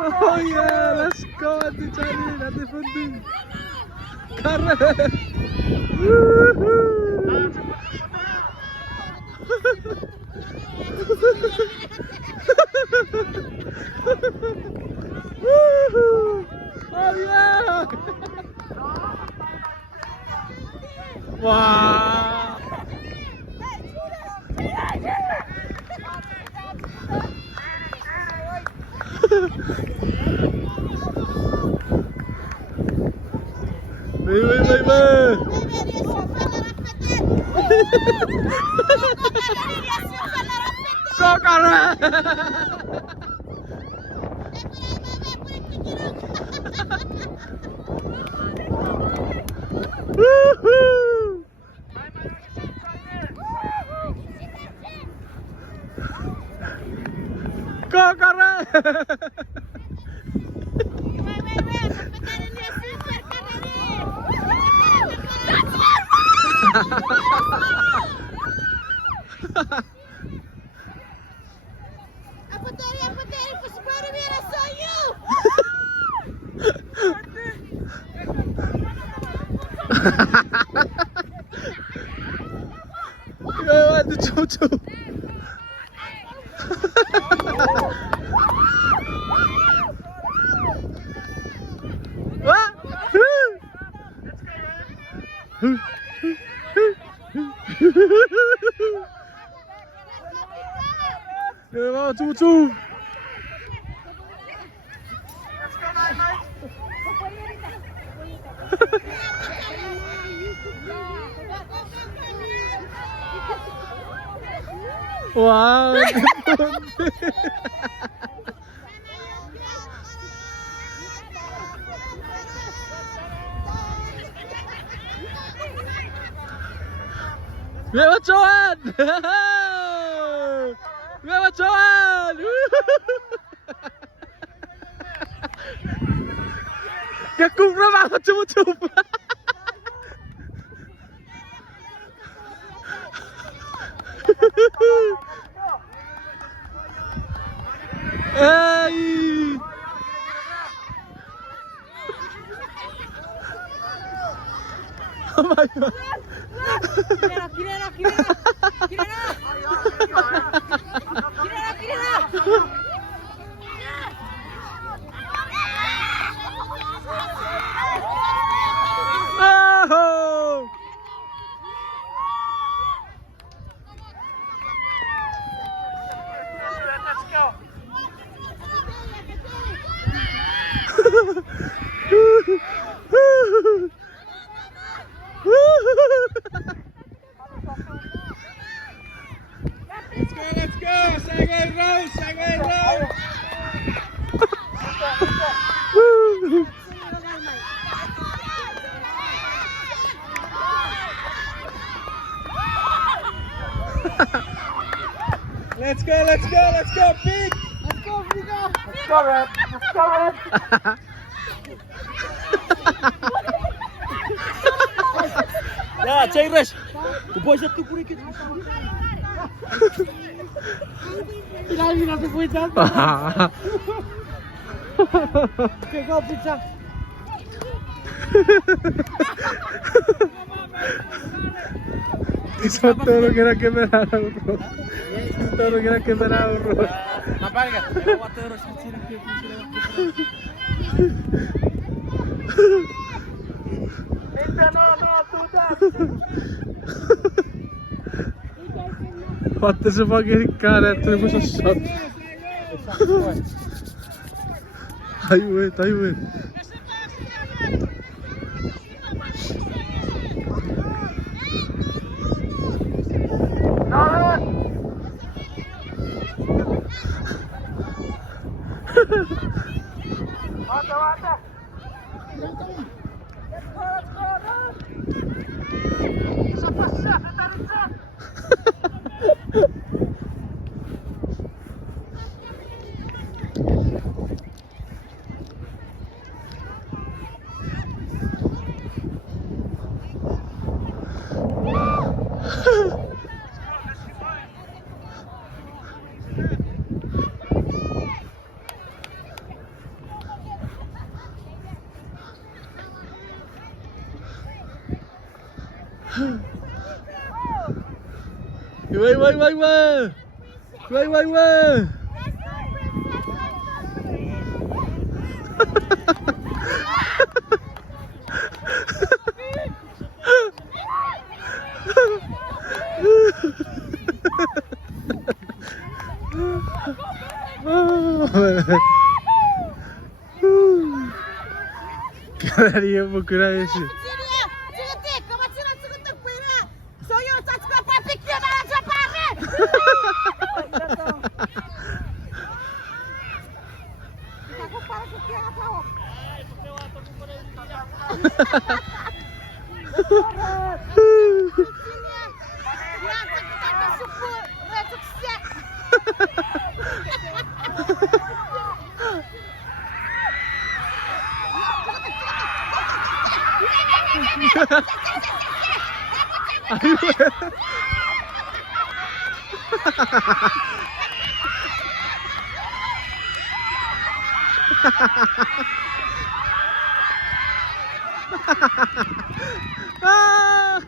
Oh yeah, let's go at the Chinese, at the funding. Karen! Woohoo! Woohoo! Oh yeah! Wow! Wait. Go, Karen! Woohoo! Go, Karen! Apa tadi, sebaru biar I saw you. Yeah, the choo-choo. What? Yeah, choo-choo. Wow. Lewat Joan. Lewat Joan. Gakung na ako chumuchum. Hey! Oh my god! Oh! Let's go! Second row! Let's go, Pete! Let's go, Red! Ya, cek res. Boy satu puri kita. Final tu puri jam. Kau pizza. Hizo todo lo que era que me daba un rojo. Todo lo que era que me daba un rojo. Apaga. What the fucking cara, tu was a shot. I wait. Iwa, Iwa, Iwa, Iwa. Iwa, Iwa, Iwa.かなり僕らです。Ah!